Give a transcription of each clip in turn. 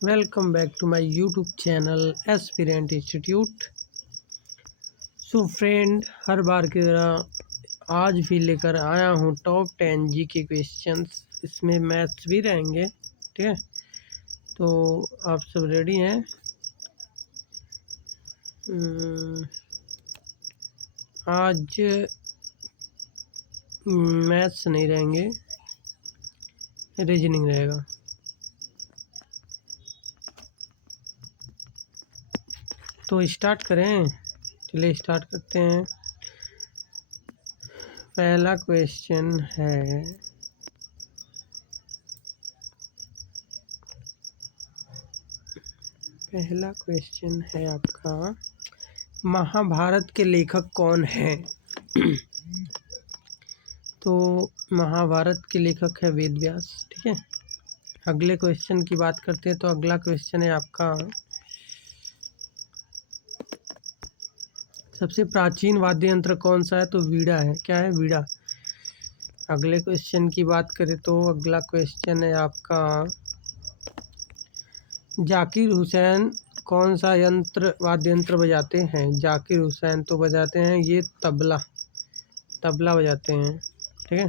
Welcome back to my YouTube channel aspirant institute. So friend, हर बार की तरह आज भी लेकर आया हूँ टॉप 10 जी के क्वेश्चंस। इसमें मैथ्स भी रहेंगे, ठीक है। तो आप सब रेडी हैं? आज मैथ्स नहीं रहेंगे, रीजनिंग रहेगा। तो स्टार्ट करें, चलिए स्टार्ट करते हैं। पहला क्वेश्चन है आपका, महाभारत के लेखक कौन है? तो महाभारत के लेखक है वेद व्यास, ठीक है। अगले क्वेश्चन की बात करते हैं। तो अगला क्वेश्चन है आपका, सबसे प्राचीन वाद्य यंत्र कौन सा है? तो वीणा है। क्या है? वीणा। अगले क्वेश्चन की बात करें तो अगला क्वेश्चन है आपका, जाकिर हुसैन कौन सा वाद्य यंत्र बजाते हैं? जाकिर हुसैन तो बजाते हैं ये तबला बजाते हैं, ठीक है।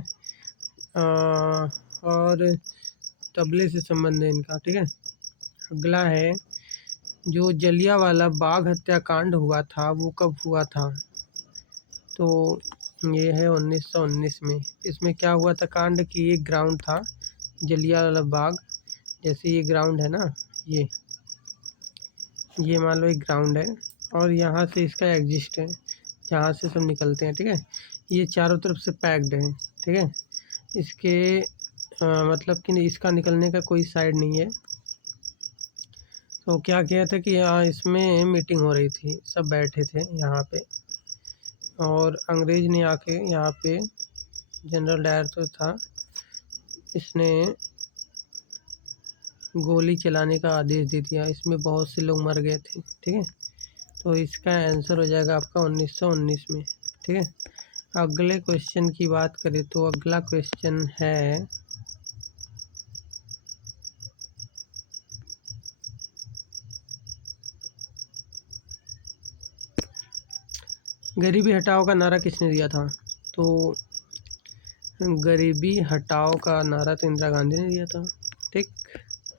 और तबले से संबंध है इनका, ठीक है। अगला है, जो जलियांवाला बाग हत्याकांड हुआ था वो कब हुआ था? तो ये है 1919 में। इसमें क्या हुआ था कांड की, एक ग्राउंड था जलियांवाला बाग, जैसे ये ग्राउंड है ना, ये मान लो एक ग्राउंड है और यहाँ से इसका एग्जिस्ट है, जहाँ से सब निकलते हैं, ठीक है। ये चारों तरफ से पैक्ड है, ठीक है। इसके मतलब कि इसका निकलने का कोई साइड नहीं है। तो क्या किया था कि यहाँ इसमें मीटिंग हो रही थी, सब बैठे थे यहाँ पे, और अंग्रेज ने आके यहाँ पे, जनरल डायर तो था, इसने गोली चलाने का आदेश दे दिया। इसमें बहुत से लोग मर गए थे, ठीक है। तो इसका आंसर हो जाएगा आपका 1919 में, ठीक है। अगले क्वेश्चन की बात करें तो अगला क्वेश्चन है, गरीबी हटाओ का नारा किसने दिया था? तो गरीबी हटाओ का नारा तो इंदिरा गांधी ने दिया था, ठीक।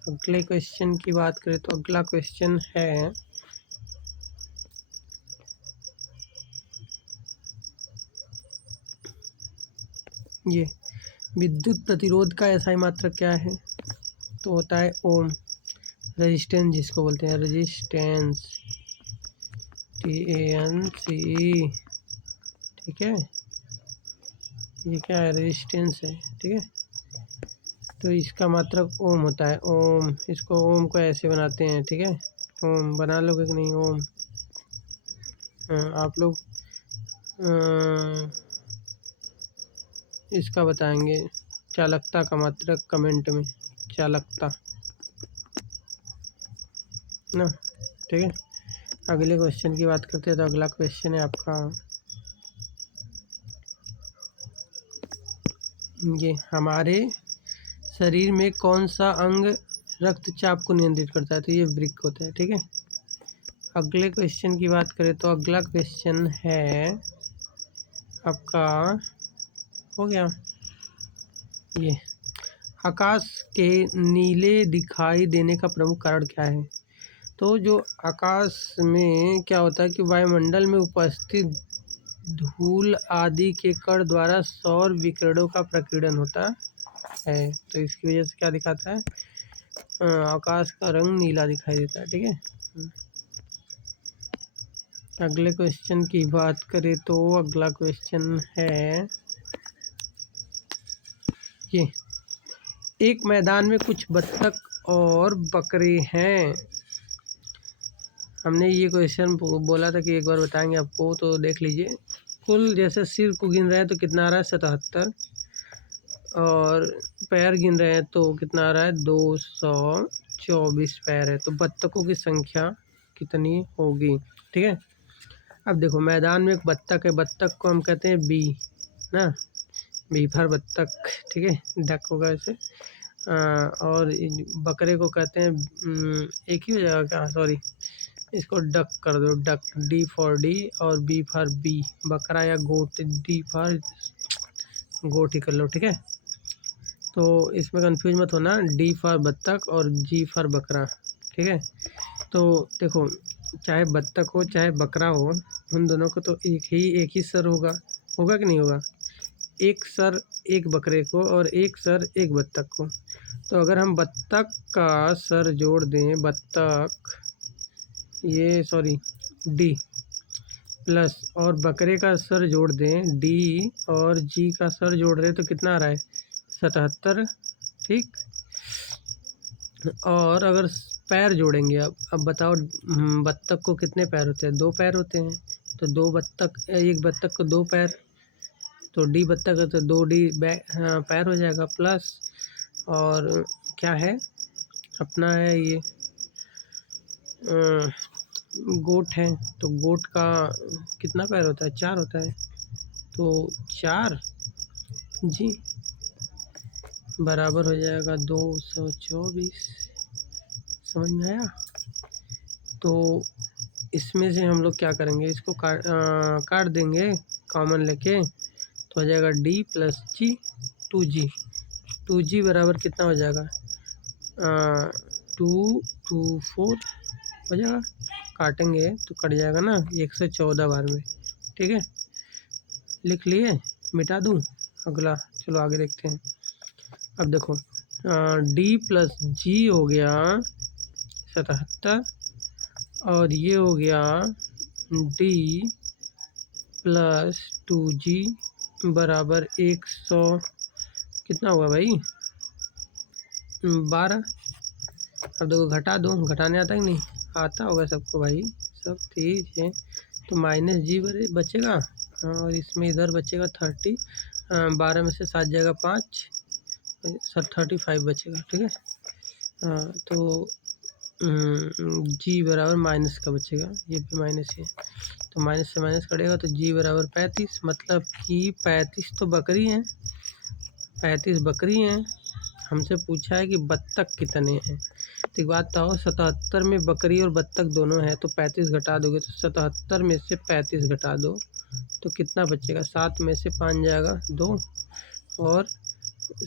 अगले क्वेश्चन की बात करें तो अगला क्वेश्चन है, ये विद्युत प्रतिरोध का एसआई मात्रक क्या है? तो होता है ओम। रेजिस्टेंस जिसको बोलते हैं, रेजिस्टेंस, TANCE, ठीक है। ये क्या है? रेजिस्टेंस है, ठीक है। तो इसका मात्रक ओम होता है, ओम। इसको ओम को ऐसे बनाते हैं, ठीक है। ओम बना लोगे कि नहीं? ओम आप लोग इसका बताएंगे, चालकता का मात्रक कमेंट में, चालकता ना, ठीक है। अगले क्वेश्चन की बात करते हैं। तो अगला क्वेश्चन है आपका, ये हमारे शरीर में कौन सा अंग रक्तचाप को नियंत्रित करता है? तो ये वृक्क होता है, ठीक है। अगले क्वेश्चन की बात करें तो अगला क्वेश्चन है आपका, हो गया ये, आकाश के नीले दिखाई देने का प्रमुख कारण क्या है? तो जो आकाश में क्या होता है कि वायुमंडल में उपस्थित धूल आदि के कण द्वारा सौर विकिरणों का प्रकीर्णन होता है। तो इसकी वजह से क्या दिखाता है? आकाश का रंग नीला दिखाई देता है, ठीक है। अगले क्वेश्चन की बात करें तो अगला क्वेश्चन है, ये एक मैदान में कुछ बत्तख और बकरे हैं। हमने ये क्वेश्चन बोला था कि एक बार बताएंगे आपको, तो देख लीजिए। कुल जैसे सिर को गिन रहे हैं तो कितना आ रहा है? 77। और पैर गिन रहे हैं तो कितना आ रहा है? 224 पैर है। तो बत्तखों की संख्या कितनी होगी, ठीक है। अब देखो, मैदान में एक बत्तख है, बत्तख को हम कहते हैं बी ना, बी फॉर बत्तख, ठीक है। डक होगा ऐसे। और बकरे को कहते हैं एक ही हो जाएगा क्या, सॉरी इसको डक कर दो, डक, डी फॉर डी और बी फॉर बी, बकरा या गोट, डी फॉर गोट ही कर लो, ठीक है। तो इसमें कंफ्यूज मत होना, डी फॉर बत्तख और जी फॉर बकरा, ठीक है। तो देखो चाहे बत्तख हो चाहे बकरा हो, उन दोनों को तो एक ही सर होगा, होगा कि नहीं होगा, एक सर एक बकरे को और एक सर एक बत्तख को। तो अगर हम बत्तख का सर जोड़ दें, बत्तख ये सॉरी डी प्लस और बकरे का सर जोड़ दें डी और जी का सर जोड़ दें तो कितना आ रहा है 77, ठीक। और अगर पैर जोड़ेंगे, अब बताओ बत्तख को कितने पैर होते हैं, 2 पैर होते हैं, तो एक बत्तख को 2 पैर, तो डी बत्तख है तो 2 डी पैर हो जाएगा, प्लस और क्या है अपना है ये गोट है, तो गोट का कितना पैर होता है, 4 होता है, तो 4 जी बराबर हो जाएगा 224। समझ में आया। तो इसमें से हम लोग क्या करेंगे, इसको काट देंगे कॉमन लेके, तो हो जाएगा डी प्लस जी 2g, 2g बराबर कितना हो जाएगा 224 हो जाएगा, काटेंगे तो कट जाएगा ना 114 बार में, ठीक है। लिख लिए, मिटा दूँ अगला, चलो आगे देखते हैं। अब देखो डी प्लस जी हो गया 77 और ये हो गया डी प्लस 2g बराबर 100 कितना हुआ भाई 12। अब देखो घटा दो, घटाने आता है कि नहीं, आता होगा सबको भाई, सब ठीक है। तो माइनस जी बचेगा और इसमें इधर बचेगा 30, 12 में से 7 जाएगा 5, सर 35 बचेगा, ठीक है। तो जी बराबर माइनस का बचेगा, ये भी माइनस है, तो माइनस से माइनस कटेगा तो जी बराबर 35, मतलब कि 35 तो बकरी हैं, 35 बकरी हैं। हमसे पूछा है कि बत्तख कितने हैं, तो एक बात बताओ 77 में बकरी और बत्तख दोनों हैं, तो 35 घटा दोगे तो 77 में से 35 घटा दो तो कितना बचेगा, 7 में से 5 जाएगा 2 और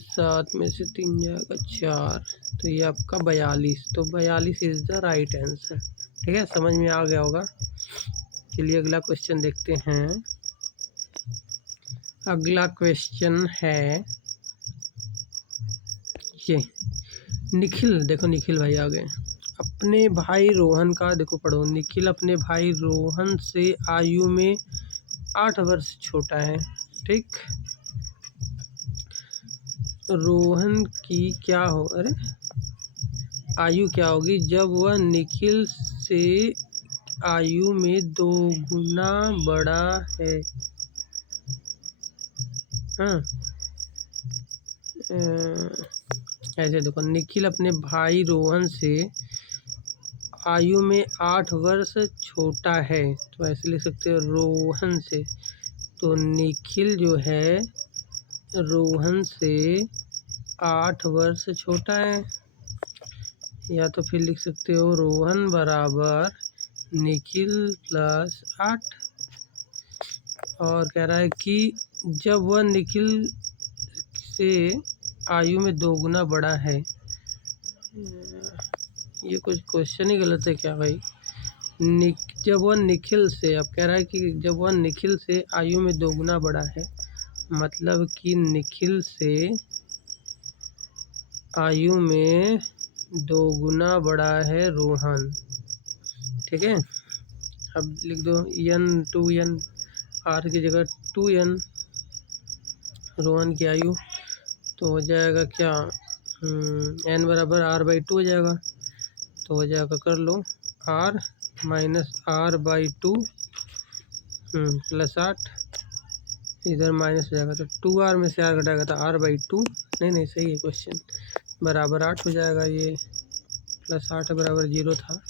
7 में से 3 जाएगा 4, तो ये आपका 42, तो 42 इज़ द राइट आंसर, ठीक है। समझ में आ गया होगा। चलिए अगला क्वेश्चन देखते हैं। अगला क्वेश्चन है ये, निखिल, देखो निखिल भाई आ गए, अपने भाई रोहन का, देखो पढ़ो, निखिल अपने भाई रोहन से आयु में 8 वर्ष छोटा है, ठीक। रोहन की क्या हो, अरे आयु क्या होगी जब वह निखिल से आयु में 2 गुना बड़ा है। हाँ ऐसे देखो, निखिल अपने भाई रोहन से आयु में 8 वर्ष छोटा है, तो ऐसे लिख सकते हो रोहन से, तो निखिल जो है रोहन से 8 वर्ष छोटा है, या तो फिर लिख सकते हो रोहन बराबर निखिल प्लस 8, और कह रहा है कि जब वह निखिल से आयु में 2 गुना बड़ा है, ये कुछ क्वेश्चन ही गलत है क्या भाई, जब वह निखिल से, अब कह रहा है कि जब वह निखिल से आयु में 2 गुना बड़ा है, मतलब कि निखिल से आयु में 2 गुना बड़ा है रोहन, ठीक है। अब लिख दो n 2n, r की जगह 2n, रोहन की आयु, तो हो जाएगा क्या n बराबर r/2 हो जाएगा, तो हो जाएगा कर लो r माइनस r/2 प्लस 8, इधर माइनस हो जाएगा तो 2r में से r घटाएगा तो r/2, नहीं सही है क्वेश्चन, बराबर 8 हो जाएगा, ये प्लस 8 बराबर 0 था,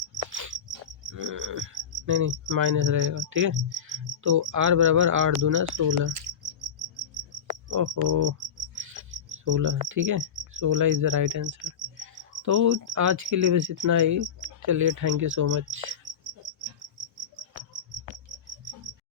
नहीं माइनस रहेगा, ठीक है। तो r बराबर 8 दूना 16, ओहो 16, ठीक है 16 इज़ द राइट आंसर। तो आज के लिए बस इतना ही। चलिए, थैंक यू सो मच।